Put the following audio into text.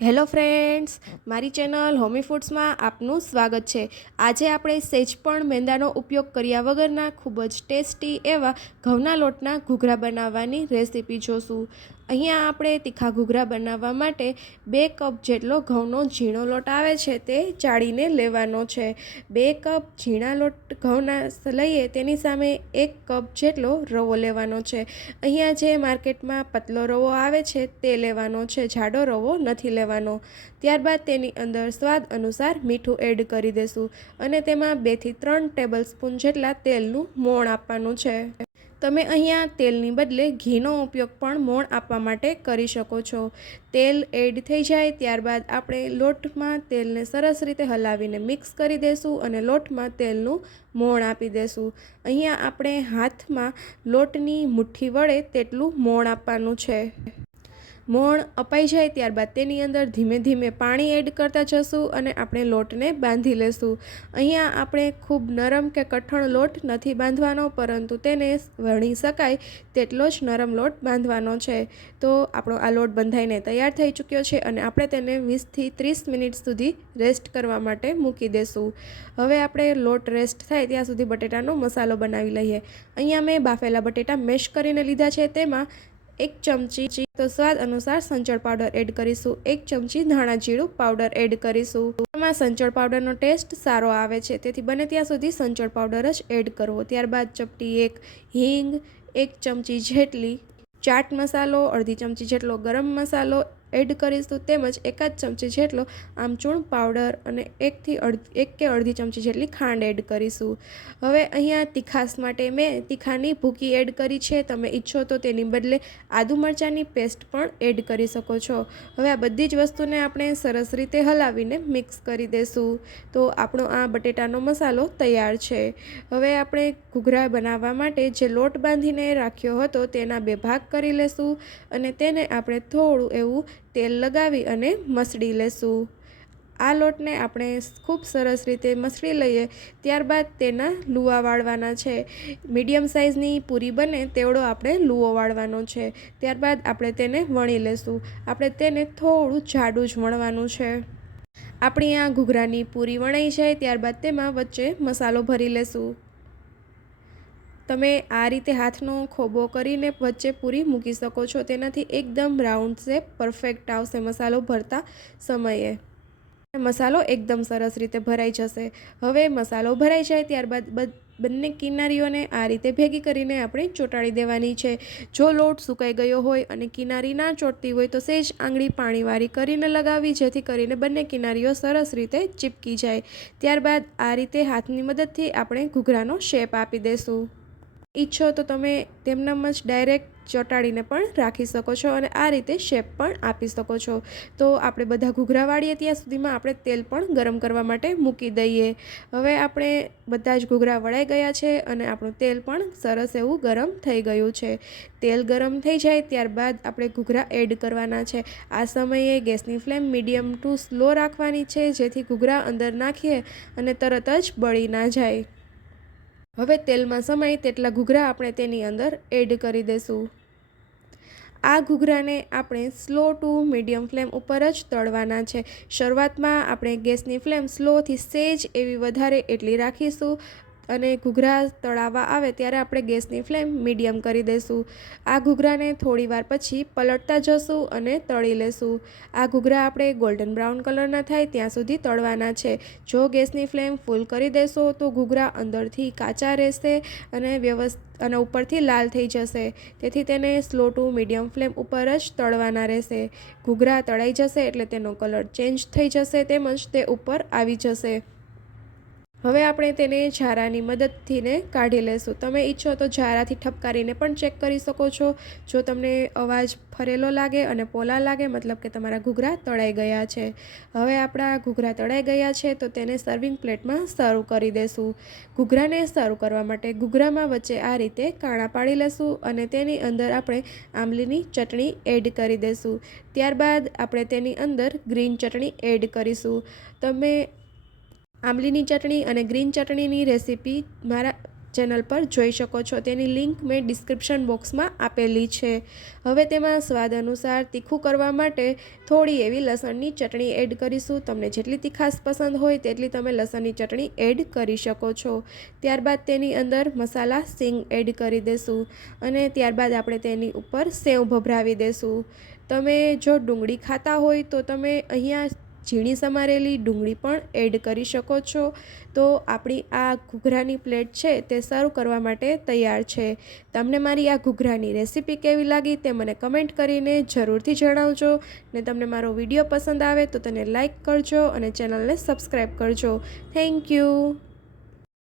Hello friends, મારી channel હોમી ફૂડ્સમાં આપનું સ્વાગત છે। આજે આપણે સહેજ પણ મેંદાનો ઉપયોગ કર્યા વગરના ખૂબ જ ટેસ્ટી એવા ઘઉંના લોટના ઘૂઘરા બનાવવાની રેસીપી જોશું। અહીંયા આપણે તીખા ઘૂઘરા બનાવવા માટે 2 કપ જેટલો ઘઉંનો ઝીણો લોટ આવે છે તે ચાળીને લેવાનો છે। 2 કપ ઝીણા લોટ ઘઉંના લઈએ તેની સામે 1 કપ જેટલો રવો લેવાનો છે। અહીંયા જે માર્કેટમાં પતલો રવો આવે છે તે લેવાનો છે, જાડો રવો નથી લેવાનો। ત્યારબાદ તેની અંદર સ્વાદ અનુસાર મીઠું એડ કરી દેશું અને તેમાં 2 થી 3 ટેબલ સ્પૂન જેટલા તેલનું મોણ આપવાનું છે। તમે અહીંયા તેલની બદલે ઘીનો ઉપયોગ પણ મોણ આપવા માટે કરી શકો છો। તેલ એડ થઈ જાય ત્યારબાદ આપણે લોટમાં તેલને સરસ રીતે હલાવીને મિક્સ કરી દઈશું અને લોટમાં તેલનું મોણ આપી દઈશું। અહીંયા આપણે હાથમાં લોટની મુઠ્ઠી વડે તેટલું મોણ આપવાનું છે। મોણ અપાઈ જાય ત્યારબાદ તેની અંદર ધીમે ધીમે પાણી એડ કરતા જશું અને આપણે લોટને બાંધી લેશું। અહીંયા આપણે ખૂબ નરમ કે કઠણ લોટ નથી બાંધવાનો, પરંતુ તેને વણી શકાય તેટલો જ નરમ લોટ બાંધવાનો છે। તો આપણો આ લોટ બંધાઈને તૈયાર થઈ ચૂક્યો છે અને આપણે તેને 20 થી 30 મિનિટ સુધી રેસ્ટ કરવા માટે મૂકી દેશું। હવે આપણે લોટ રેસ્ટ થાય ત્યાં સુધી બટેટાનો મસાલો બનાવી લઈએ। અહીંયા મેં બાફેલા બટેટા મેશ કરીને લીધા છે। તેમાં 1 ચમચી તો સ્વાદ અનુસાર સંચળ પાવડર એડ કરીશું, 1 ચમચી ધાણા જીરું પાવડર એડ કરીશું। એમાં સંચળ પાવડરનો ટેસ્ટ સારો આવે છે, તેથી બને ત્યાં સુધી સંચળ પાવડર જ એડ કરવો। ત્યારબાદ ચપટી 1 હિંગ, 1 ચમચી જેટલી ચાટ મસાલો, અડધી ચમચી જેટલો ગરમ મસાલો એડ કરીશું, તેમજ 1 ચમચી જેટલો આમચૂર પાવડર અને 1 કે અડધી ચમચી જેટલી ખાંડ એડ કરીશું। હવે અહીંયા તીખાસ માટે મેં તીખાની ભૂકી એડ કરી છે, તમે ઈચ્છો તો તેની બદલે આદુ મરચાંની પેસ્ટ પણ એડ કરી શકો છો। હવે આ બધી જ વસ્તુને આપણે સરસ રીતે હલાવીને મિક્સ કરી દઈશું। તો આપણો આ બટેટાનો મસાલો તૈયાર છે। હવે આપણે ઘૂઘરા બનાવવા માટે જે લોટ બાંધીને રાખ્યો હતો તેના 2 ભાગ કરી લેશું અને તેને આપણે થોડું એવું તેલ લગાવી અને મસળી લેશું। આ લોટને આપણે ખૂબ સરસ રીતે મસળી લઈએ ત્યારબાદ તેના લુવા વાળવાના છે। મીડિયમ સાઇઝની પૂરી બને તેવડો આપણે લુવો વાળવાનો છે। ત્યારબાદ આપણે તેને વણી લેશું। આપણે તેને થોડું જાડું જ વણવાનું છે। આપણી આ ઘૂઘરાની પૂરી વણાઈ જાય ત્યારબાદ તેમાં વચ્ચે મસાલો ભરી લેશું। તમે આ રીતે હાથનો ખોબો કરીને વચ્ચે પૂરી મૂકી શકો છો, તેનાથી એકદમ રાઉન્ડ શેપ પરફેક્ટ આવશે મસાલો ભરતા સમયે। મસાલો એકદમ સરસ રીતે ભરાઈ જશે। હવે મસાલો ભરાઈ જાય ત્યારબાદ બંને કિનારીઓને આ રીતે ભેગી કરીને આપણે ચોંટાડી દેવાની છે। જો લોટ સુકાઈ ગયો હોય અને કિનારી ના ચોંટતી હોય તો સહેજ આંગળી પાણીવાળી કરીને લગાવવી, જેથી કરીને બંને કિનારીઓ સરસ રીતે ચીપકી જાય। ત્યારબાદ આ રીતે હાથની મદદથી આપણે ઘૂઘરાનો શેપ આપી દઈશું। ઈચ્છો તો તમે તેમનામ જ ડાયરેક્ટ ચોંટાડીને પણ રાખી શકો છો અને આ રીતે શેપ પણ આપી શકો છો। તો આપણે બધા ઘૂઘરા વાળીએ ત્યાં સુધીમાં આપણે તેલ પણ ગરમ કરવા માટે મૂકી દઈએ। હવે આપણે બધા જ ઘૂઘરા વળાઈ ગયા છે અને આપણું તેલ પણ સરસ એવું ગરમ થઈ ગયું છે। તેલ ગરમ થઈ જાય ત્યારબાદ આપણે ઘૂઘરા એડ કરવાના છે। આ સમયે ગેસની ફ્લેમ મીડિયમ ટુ સ્લો રાખવાની છે, જેથી ઘૂઘરા અંદર નાખીએ અને તરત જ બળી ના જાય। હવે તેલમાં સમાય તેટલા ઘૂઘરા આપણે તેની અંદર એડ કરી દઈશું। આ ઘૂઘરાને આપણે સ્લો ટુ મીડિયમ ફ્લેમ ઉપર જ તળવાના છે। શરૂઆતમાં આપણે ગેસની ફ્લેમ સ્લોથી સહેજ એવી વધારે એટલી રાખીશું અને ઘૂઘરા તળાવવા આવે ત્યારે આપણે ગેસની ફ્લેમ મીડિયમ કરી દઈશું। આ ઘૂઘરાને થોડી વાર પછી પલટતા જશું અને તળી લેશું। આ ઘૂઘરા આપણે ગોલ્ડન બ્રાઉન કલરના થાય ત્યાં સુધી તળવાના છે। જો ગેસની ફ્લેમ ફૂલ કરી દેશો તો ઘૂઘરા અંદરથી કાચા રહેશે અને ઉપરથી લાલ થઈ જશે, તેથી તેને સ્લો ટુ મીડિયમ ફ્લેમ ઉપર જ તળવાના રહેશે। ઘૂઘરા તળાઈ જશે એટલે તેનો કલર ચેન્જ થઈ જશે તેમજ તે ઉપર આવી જશે। હવે આપણે તેને ઝારાની મદદથીને કાઢી લેશું। તમે ઈચ્છો તો ઝારાથી ઠપકારીને પણ ચેક કરી શકો છો। જો તમને અવાજ ફરેલો લાગે અને પોલા લાગે, મતલબ કે તમારા ઘૂઘરા તળાઈ ગયા છે। હવે આપણા ઘૂઘરા તળાઈ ગયા છે તો તેને સર્વિંગ પ્લેટમાં સર્વ કરી દેશું। ઘૂઘરાને સર્વ કરવા માટે ઘૂઘરામાં વચ્ચે આ રીતે કાણા પાડી લેશું અને તેની અંદર આપણે આંબલીની ચટણી એડ કરી દઈશું। ત્યારબાદ આપણે તેની અંદર ગ્રીન ચટણી એડ કરીશું। તમે આંબલીની ચટણી અને ગ્રીન ચટણીની રેસીપી મારા ચેનલ પર જોઈ શકો છો. તેની લિંક મેં ડિસ્ક્રિપ્શન બોક્સમાં આપેલી છે. હવે તેમાં સ્વાદ અનુસાર તીખું કરવા માટે થોડી એવી લસણની ચટણી એડ કરીશું. તમને જેટલી તીખાશ પસંદ હોય તેટલી તમે લસણની ચટણી એડ કરી શકો છો. ત્યારબાદ તેની અંદર મસાલા સિંગ એડ કરી દેશું અને ત્યારબાદ આપણે તેની ઉપર સેવ ભભરાવી દેશું. તમે જો ડુંગળી ખાતા હોય તો તમે અહીંયા ઝીણી સમારેલી ડુંગળી પણ એડ કરી શકો છો. તો આપણી આ ઘૂઘરાની પ્લેટ છે તે સર્વ કરવા માટે તૈયાર છે. તમને મારી આ ઘૂઘરાની રેસીપી કેવી લાગી તે મને કમેન્ટ કરીને જરૂરથી જણાવજો. ને તમને મારો વિડીયો પસંદ આવે તો તેને લાઈક કરજો અને ચેનલને સબસ્ક્રાઈબ કરજો. Thank you.